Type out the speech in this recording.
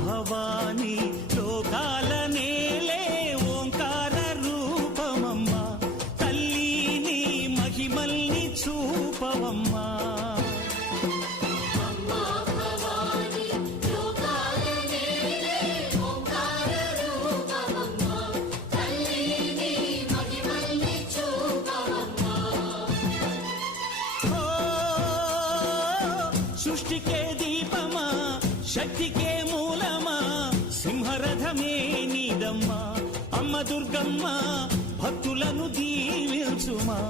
భవాని లోకాల నేలే ఓంకార రూపమమ్మా తల్లిని మహిమల్ని చూపవమ్మా సృష్టికే దీపమా శక్తికే మూలమా సింహరథమే నీదమ్మా అమ్మ దుర్గమ్మ భక్తులను దీవించుమా